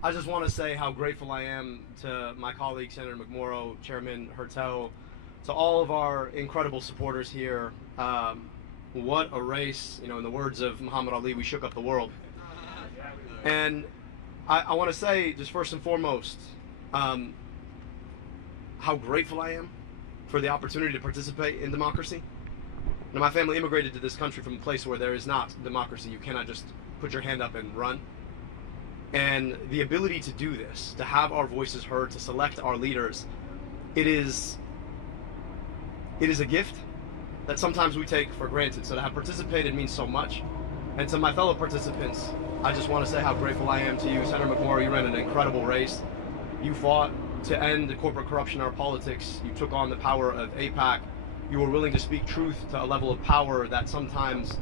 I just want to say how grateful I am to my colleague, Senator McMorrow, Chairman Hertel, to all of our incredible supporters here. What a race. In the words of Muhammad Ali, we shook up the world. And I want to say, just first and foremost, how grateful I am for the opportunity to participate in democracy. My family immigrated to this country from a place where there is not democracy. You cannot just put your hand up and run. And the ability to do this, to have our voices heard, to select our leaders, it is a gift that sometimes we take for granted. So to have participated means so much. And to my fellow participants, I just want to say how grateful I am to you. Senator McMorrow, you ran an incredible race. You fought to end corporate corruption in our politics. You took on the power of AIPAC. You were willing to speak truth to a level of power that sometimes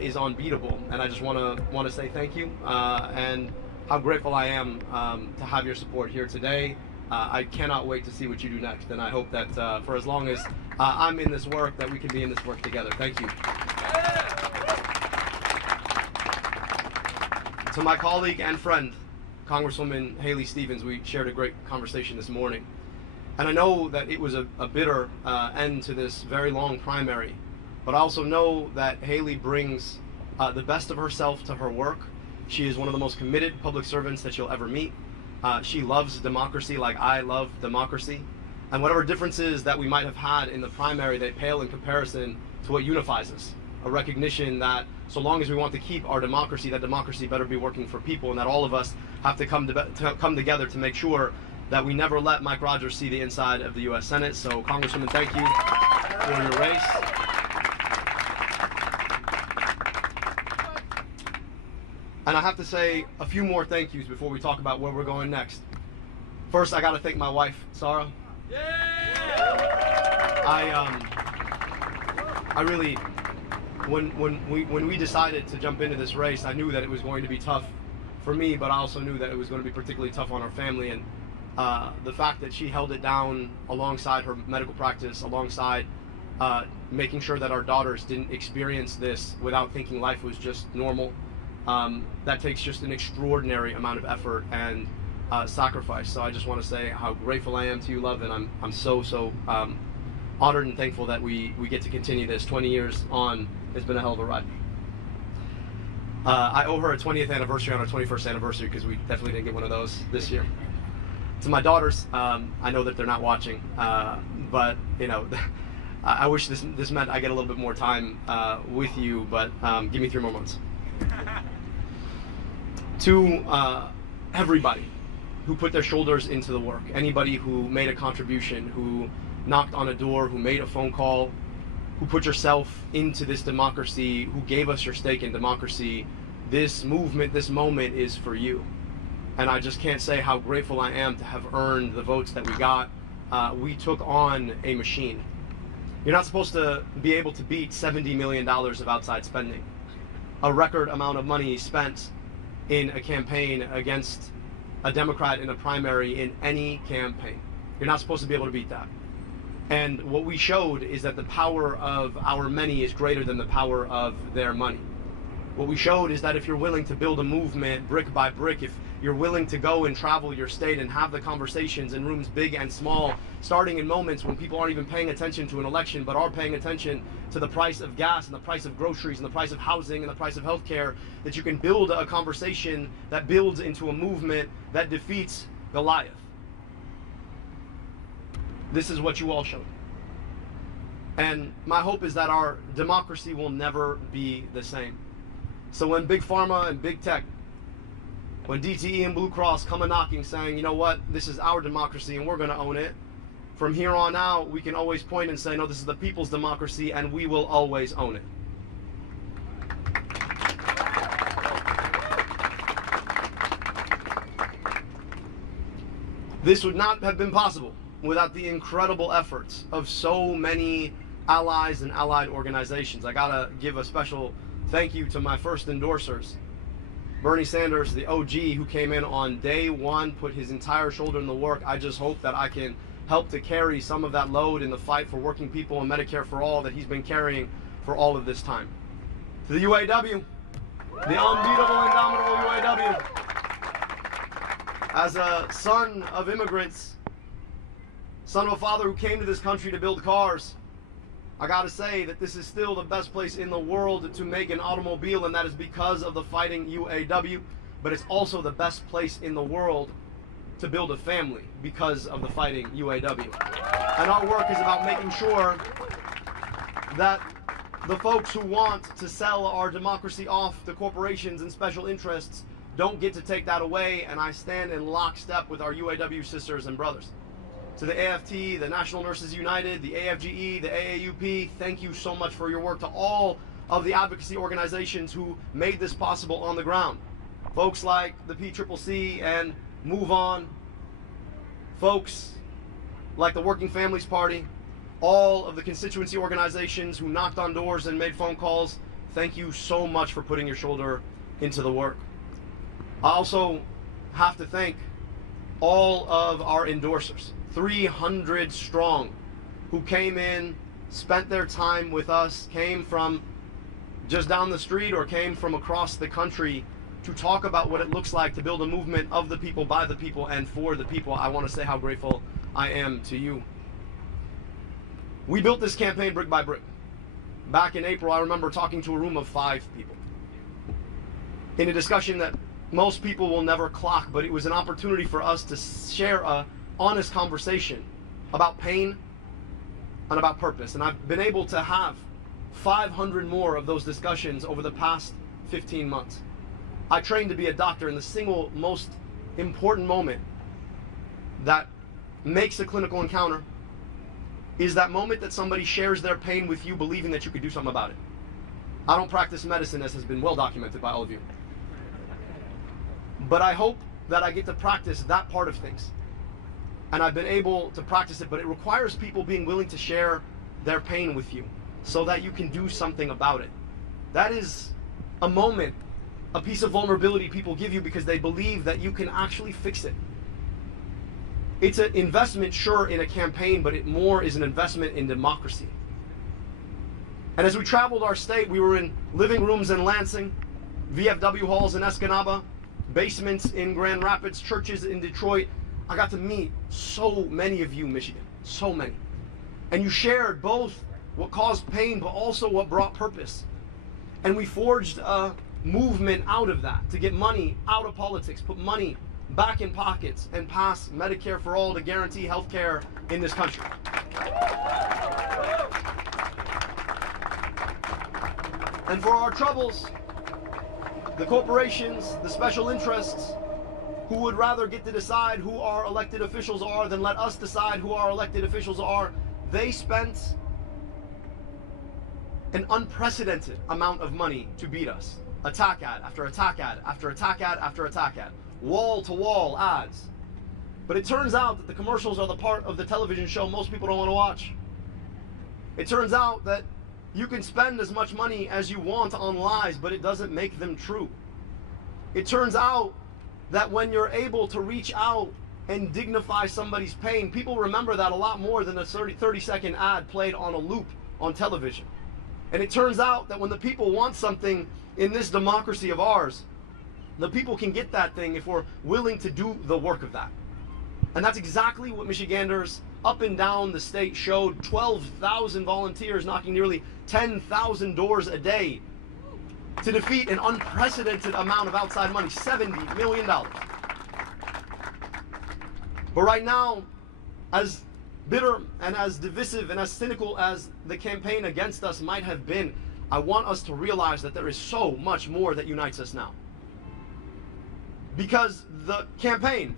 is unbeatable. And I just want to say thank you and how grateful I am to have your support here today. I cannot wait to see what you do next, and I hope that for as long as I'm in this work, that we can be in this work together. Thank you. To my colleague and friend, Congresswoman Haley Stevens, we shared a great conversation this morning. And I know that it was a bitter end to this very long primary, but I also know that Haley brings the best of herself to her work. She is one of the most committed public servants that you'll ever meet. She loves democracy like I love democracy. And whatever differences that we might have had in the primary, they pale in comparison to what unifies us. A recognition that so long as we want to keep our democracy, that democracy better be working for people, and that all of us have to come together to make sure that we never let Mike Rogers see the inside of the U.S. Senate. So, Congresswoman, thank you for your race. And I have to say a few more thank yous before we talk about where we're going next. First, I got to thank my wife, Sarah. I really, when we decided to jump into this race, I knew that it was going to be tough for me, but I also knew that it was going to be particularly tough on our family. And the fact that she held it down alongside her medical practice, alongside making sure that our daughters didn't experience this without thinking life was just normal. That takes just an extraordinary amount of effort and sacrifice. So I just want to say how grateful I am to you, love, and I'm so honored and thankful that we get to continue this. 20 years on, it's been a hell of a ride. I owe her a 20th anniversary on our 21st anniversary, because we definitely didn't get one of those this year. To my daughters, I know that they're not watching, but I wish this meant I get a little bit more time with you, but give me 3 more months. To everybody who put their shoulders into the work, anybody who made a contribution, who knocked on a door, who made a phone call, who put yourself into this democracy, who gave us your stake in democracy, this movement, this moment is for you. And I just can't say how grateful I am to have earned the votes that we got. We took on a machine. You're not supposed to be able to beat $70 million of outside spending. A record amount of money spent in a campaign against a Democrat in a primary in any campaign. You're not supposed to be able to beat that. And what we showed is that the power of our many is greater than the power of their money. What we showed is that if you're willing to build a movement brick by brick, if you're willing to go and travel your state and have the conversations in rooms big and small, starting in moments when people aren't even paying attention to an election, but are paying attention to the price of gas and the price of groceries and the price of housing and the price of healthcare, that you can build a conversation that builds into a movement that defeats Goliath. This is what you all showed. And my hope is that our democracy will never be the same. So when Big Pharma and Big Tech, when DTE and Blue Cross come a knocking saying, you know what, this is our democracy and we're going to own it, from here on out, we can always point and say, no, this is the people's democracy and we will always own it. This would not have been possible without the incredible efforts of so many allies and allied organizations. I gotta give a special thank you to my first endorsers. Bernie Sanders, the OG, who came in on day one, put his entire shoulder in the work. I just hope that I can help to carry some of that load in the fight for working people and Medicare for all that he's been carrying for all of this time. To the UAW, the unbeatable, indomitable UAW. As a son of immigrants, son of a father who came to this country to build cars, I gotta say that this is still the best place in the world to make an automobile, and that is because of the Fighting UAW. But it's also the best place in the world to build a family because of the Fighting UAW. And our work is about making sure that the folks who want to sell our democracy off to corporations and special interests don't get to take that away, and I stand in lockstep with our UAW sisters and brothers. To the AFT, the National Nurses United, the AFGE, the AAUP, thank you so much for your work. To all of the advocacy organizations who made this possible on the ground. Folks like the PCCC and Move On, folks like the Working Families Party, all of the constituency organizations who knocked on doors and made phone calls, thank you so much for putting your shoulder into the work. I also have to thank all of our endorsers, 300 strong, who came in, spent their time with us, came from just down the street or came from across the country to talk about what it looks like to build a movement of the people, by the people, and for the people. I want to say how grateful I am to you. We built this campaign brick by brick. Back in April, I remember talking to a room of 5 people in a discussion that most people will never clock, but it was an opportunity for us to share a honest conversation about pain and about purpose. And I've been able to have 500 more of those discussions over the past 15 months. I trained to be a doctor, and the single most important moment that makes a clinical encounter is that moment that somebody shares their pain with you, believing that you could do something about it. I don't practice medicine, as has been well documented by all of you. But I hope that I get to practice that part of things. And I've been able to practice it, but it requires people being willing to share their pain with you so that you can do something about it. That is a moment, a piece of vulnerability people give you because they believe that you can actually fix it. It's an investment, sure, in a campaign, but it more is an investment in democracy. And as we traveled our state, we were in living rooms in Lansing, VFW halls in Escanaba, basements in Grand Rapids, churches in Detroit. I got to meet so many of you, Michigan, so many. And you shared both what caused pain, but also what brought purpose. And we forged a movement out of that to get money out of politics, put money back in pockets, and pass Medicare for all to guarantee health care in this country. And for our troubles, the corporations, the special interests, who would rather get to decide who our elected officials are than let us decide who our elected officials are, they spent an unprecedented amount of money to beat us. Attack ad after attack ad after attack ad after attack ad. Wall-to-wall ads. But it turns out that the commercials are the part of the television show most people don't want to watch. It turns out that you can spend as much money as you want on lies, but it doesn't make them true. It turns out that when you're able to reach out and dignify somebody's pain, people remember that a lot more than a 30-second ad played on a loop on television. And it turns out that when the people want something in this democracy of ours, the people can get that thing if we're willing to do the work of that. And that's exactly what Michiganders up and down the state showed. 12,000 volunteers knocking nearly 10,000 doors a day to defeat an unprecedented amount of outside money, $70 million. But right now, as bitter and as divisive and as cynical as the campaign against us might have been, I want us to realize that there is so much more that unites us now. Because the campaign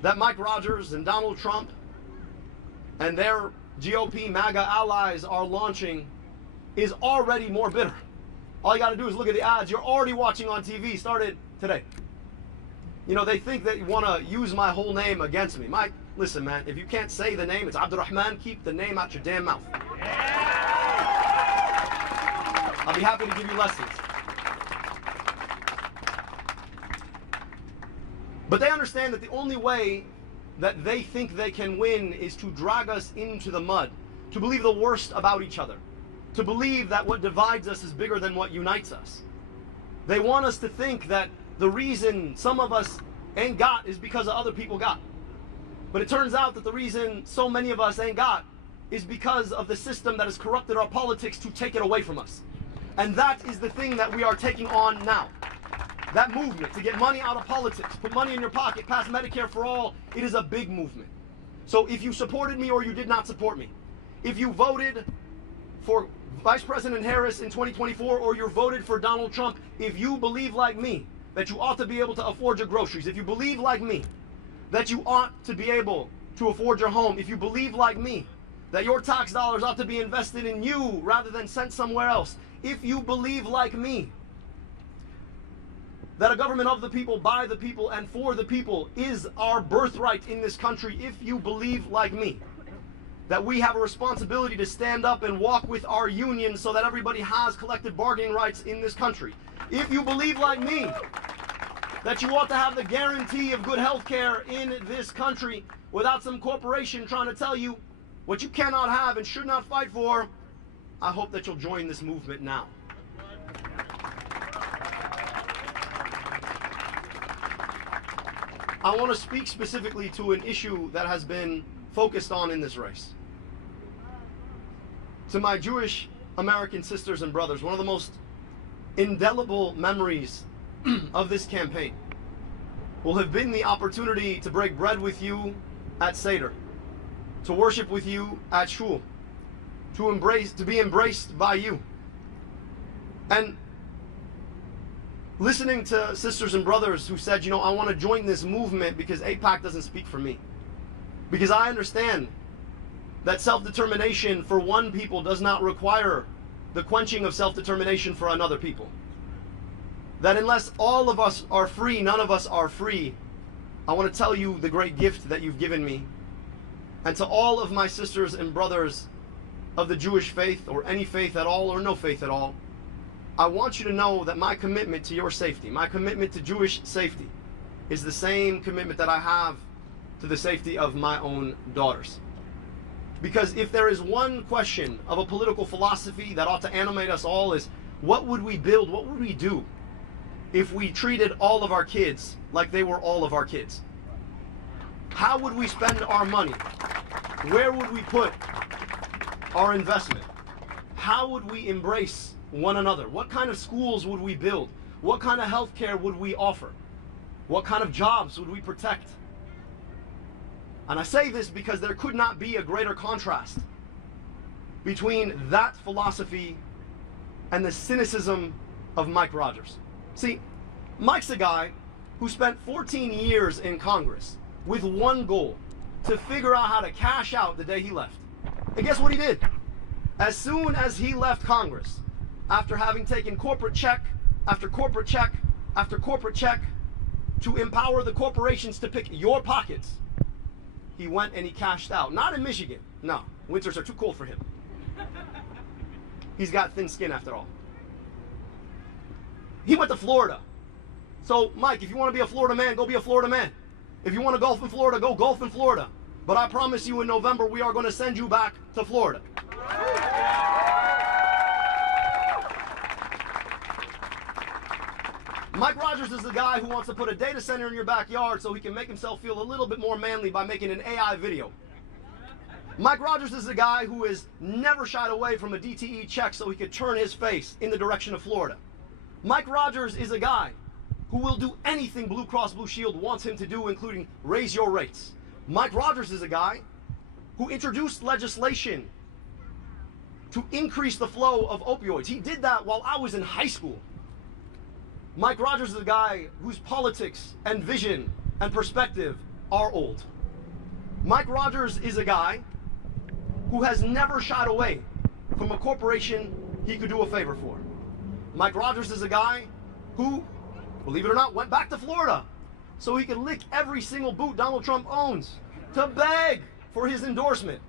that Mike Rogers and Donald Trump and their GOP MAGA allies are launching is already more bitter. All you got to do is look at the ads you're already watching on TV, started today. You know, they think that you want to use my whole name against me. Mike, listen, man, if you can't say the name, it's Abdurrahman, keep the name out your damn mouth. I'll be happy to give you lessons. But they understand that the only way that they think they can win is to drag us into the mud, to believe the worst about each other, to believe that what divides us is bigger than what unites us. They want us to think that the reason some of us ain't got is because of other people got. But it turns out that the reason so many of us ain't got is because of the system that has corrupted our politics to take it away from us. And that is the thing that we are taking on now. That movement to get money out of politics, put money in your pocket, pass Medicare for all, it is a big movement. So if you supported me or you did not support me, if you voted for Vice President Harris in 2024 or you voted for Donald Trump, if you believe like me that you ought to be able to afford your groceries, if you believe like me that you ought to be able to afford your home, if you believe like me that your tax dollars ought to be invested in you rather than sent somewhere else, if you believe like me that a government of the people, by the people, and for the people is our birthright in this country, if you believe like me that we have a responsibility to stand up and walk with our union so that everybody has collective bargaining rights in this country, if you believe like me that you ought to have the guarantee of good health care in this country without some corporation trying to tell you what you cannot have and should not fight for, I hope that you'll join this movement now. I want to speak specifically to an issue that has been focused on in this race. To my Jewish American sisters and brothers, one of the most indelible memories of this campaign will have been the opportunity to break bread with you at Seder, to worship with you at Shul, to be embraced by you. And listening to sisters and brothers who said, you know, I want to join this movement because AIPAC doesn't speak for me. Because I understand that self-determination for one people does not require the quenching of self-determination for another people. That unless all of us are free, none of us are free. I want to tell you the great gift that you've given me. And to all of my sisters and brothers of the Jewish faith, or any faith at all, or no faith at all, I want you to know that my commitment to your safety, my commitment to Jewish safety, is the same commitment that I have to the safety of my own daughters. Because if there is one question of a political philosophy that ought to animate us all, is what would we build, what would we do if we treated all of our kids like they were all of our kids? How would we spend our money? Where would we put our investment? How would we embrace one another? What kind of schools would we build? What kind of health care would we offer? What kind of jobs would we protect? And I say this because there could not be a greater contrast between that philosophy and the cynicism of Mike Rogers. See, Mike's a guy who spent 14 years in Congress with one goal: to figure out how to cash out the day he left. And guess what he did? As soon as he left Congress, after having taken corporate check after corporate check after corporate check to empower the corporations to pick your pockets, he went and he cashed out. Not in Michigan. No, winters are too cold for him. He's got thin skin after all. He went to Florida. So, Mike, if you want to be a Florida man, go be a Florida man. If you want to golf in Florida, go golf in Florida. But I promise you, in November, we are going to send you back to Florida. Mike Rogers is the guy who wants to put a data center in your backyard so he can make himself feel a little bit more manly by making an AI video. Mike Rogers is the guy who has never shied away from a DTE check so he could turn his face in the direction of Florida. Mike Rogers is a guy who will do anything Blue Cross Blue Shield wants him to do, including raise your rates. Mike Rogers is a guy who introduced legislation to increase the flow of opioids. He did that while I was in high school. Mike Rogers is a guy whose politics and vision and perspective are old. Mike Rogers is a guy who has never shied away from a corporation he could do a favor for. Mike Rogers is a guy who, believe it or not, went back to Florida so he could lick every single boot Donald Trump owns to beg for his endorsement.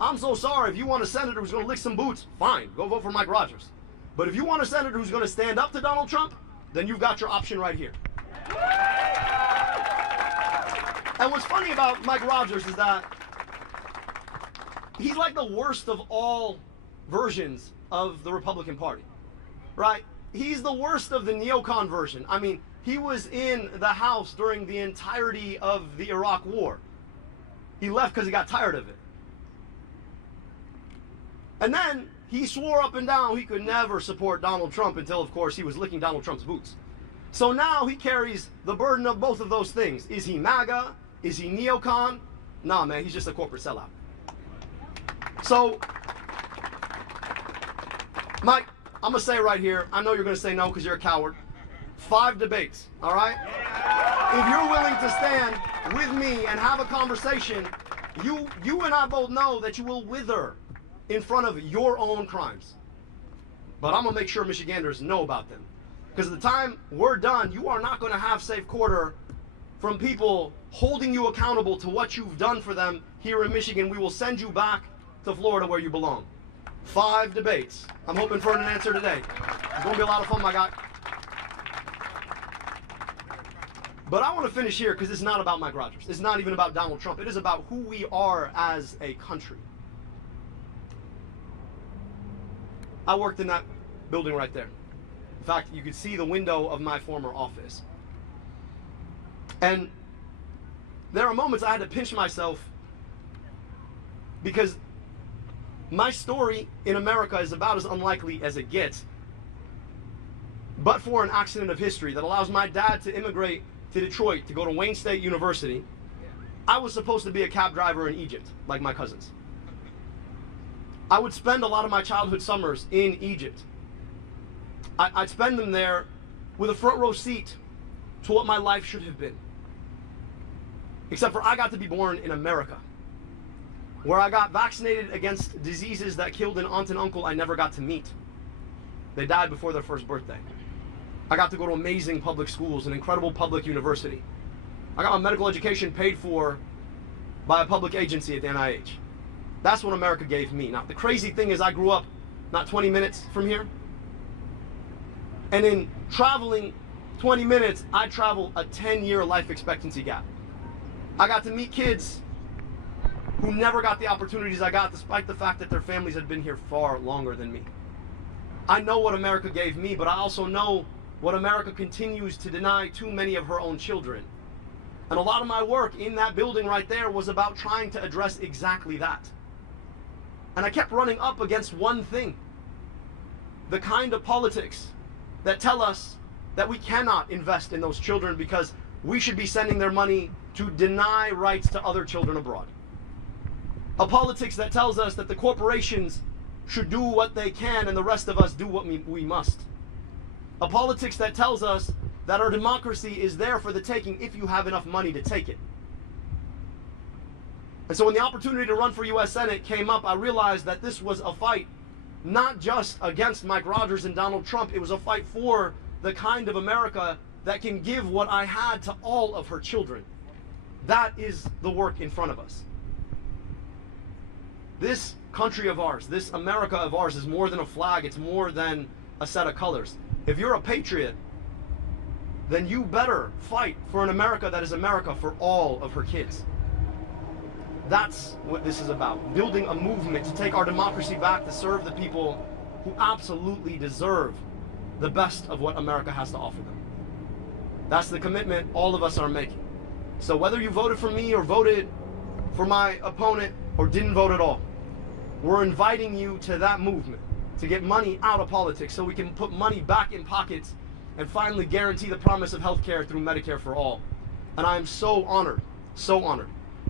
I'm so sorry. If you want a senator who's going to lick some boots, fine, go vote for Mike Rogers. But if you want a senator who's going to stand up to Donald Trump, then you've got your option right here. And what's funny about Mike Rogers is that he's like the worst of all versions of the Republican Party, right? he's the worst of the neocon version. I mean, he was in the House during the entirety of the Iraq War. He left because he got tired of it. And then he swore up and down he could never support Donald Trump until, of course, he was licking Donald Trump's boots. So now he carries the burden of both of those things. Is he MAGA? Is he neocon? Nah, man, he's just a corporate sellout. So, Mike, I'm going to say right here, I know you're going to say no because you're a coward. 5 debates, all right? If you're willing to stand with me and have a conversation, you and I both know that you will wither in front of your own crimes. But I'm going to make sure Michiganders know about them. Because at the time we're done, you are not going to have safe quarter from people holding you accountable to what you've done for them here in Michigan. We will send you back to Florida where you belong. 5 debates. I'm hoping for an answer today. It's going to be a lot of fun, my guy. But I want to finish here because it's not about Mike Rogers. It's not even about Donald Trump. It is about who we are as a country. I worked in that building right there. In fact, you could see the window of my former office. And there are moments I had to pinch myself because my story in America is about as unlikely as it gets, but for an accident of history that allows my dad to immigrate to Detroit to go to Wayne State University. I was supposed to be a cab driver in Egypt, like my cousins. I would spend a lot of my childhood summers in Egypt. I'd spend them there with a front row seat to what my life should have been. Except for I got to be born in America, where I got vaccinated against diseases that killed an aunt and uncle I never got to meet. They died before their first birthday. I got to go to amazing public schools, an incredible public university. I got my medical education paid for by a public agency at the NIH. That's what America gave me. Now, the crazy thing is I grew up not 20 minutes from here. And in traveling 20 minutes, I travel a 10-year life expectancy gap. I got to meet kids who never got the opportunities I got, despite the fact that their families had been here far longer than me. I know what America gave me, but I also know what America continues to deny too many of her own children. And a lot of my work in that building right there was about trying to address exactly that. And I kept running up against one thing: the kind of politics that tell us that we cannot invest in those children because we should be sending their money to deny rights to other children abroad. A politics that tells us that the corporations should do what they can and the rest of us do what we must. A politics that tells us that our democracy is there for the taking if you have enough money to take it. And so when the opportunity to run for U.S. Senate came up, I realized that this was a fight not just against Mike Rogers and Donald Trump. It was a fight for the kind of America that can give what I had to all of her children. That is the work in front of us. This country of ours, this America of ours, is more than a flag. It's more than a set of colors. If you're a patriot, then you better fight for an America that is America for all of her kids. That's what this is about. Building a movement to take our democracy back, to serve the people who absolutely deserve the best of what America has to offer them. That's the commitment all of us are making. So whether you voted for me or voted for my opponent or didn't vote at all, we're inviting you to that movement to get money out of politics so we can put money back in pockets and finally guarantee the promise of health care through Medicare for all. And I am so honored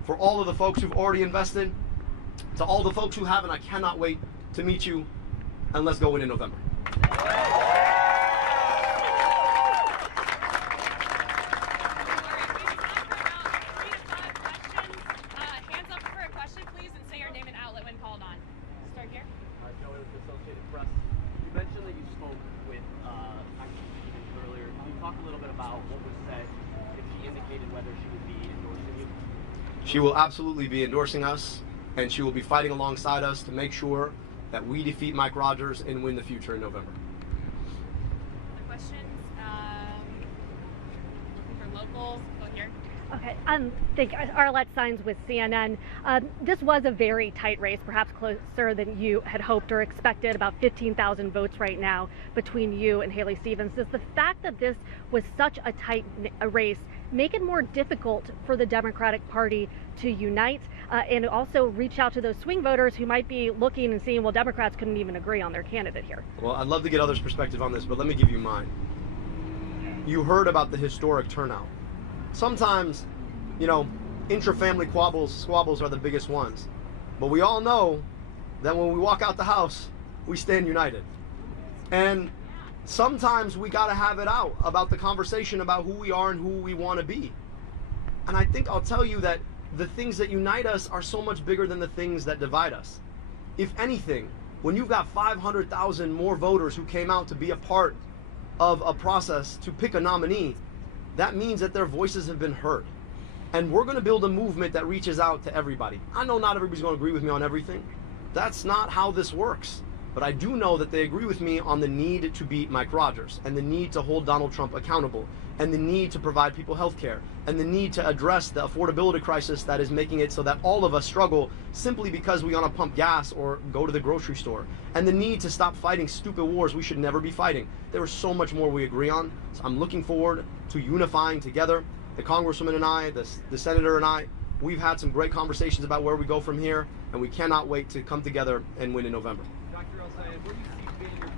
for all of the folks who've already invested, to all the folks who haven't. I cannot wait to meet you, and let's go win in November. She will absolutely be endorsing us, and she will be fighting alongside us to make sure that we defeat Mike Rogers and win the future in November. Other questions? Looking for locals. Go here. Okay, thank you. Arlette Signs with CNN. This was a very tight race, perhaps closer than you had hoped or expected, about 15,000 votes right now between you and Haley Stevens. Does the fact that this was such a tight race make it more difficult for the Democratic Party to unite and also reach out to those swing voters who might be looking and seeing, well, Democrats couldn't even agree on their candidate here? Well, I'd love to get others' perspective on this, but let me give you mine. You heard about the historic turnout. Sometimes, you know, intra-family squabbles are the biggest ones. But we all know that when we walk out the house, we stand united. And sometimes we got to have it out about the conversation about who we are and who we want to be. And I think I'll tell you that the things that unite us are so much bigger than the things that divide us. If anything, when you've got 500,000 more voters who came out to be a part of a process to pick a nominee, that means that their voices have been heard. And we're going to build a movement that reaches out to everybody. I know not everybody's going to agree with me on everything. That's not how this works. But I do know that they agree with me on the need to beat Mike Rogers, and the need to hold Donald Trump accountable, and the need to provide people health care, and the need to address the affordability crisis that is making it so that all of us struggle simply because we want to pump gas or go to the grocery store, and the need to stop fighting stupid wars we should never be fighting. There is so much more we agree on. So I'm looking forward to unifying together. The Congresswoman and I, the Senator and I, we've had some great conversations about where we go from here, and we cannot wait to come together and win in November. Dr. El-Sayed, where do you see fitting your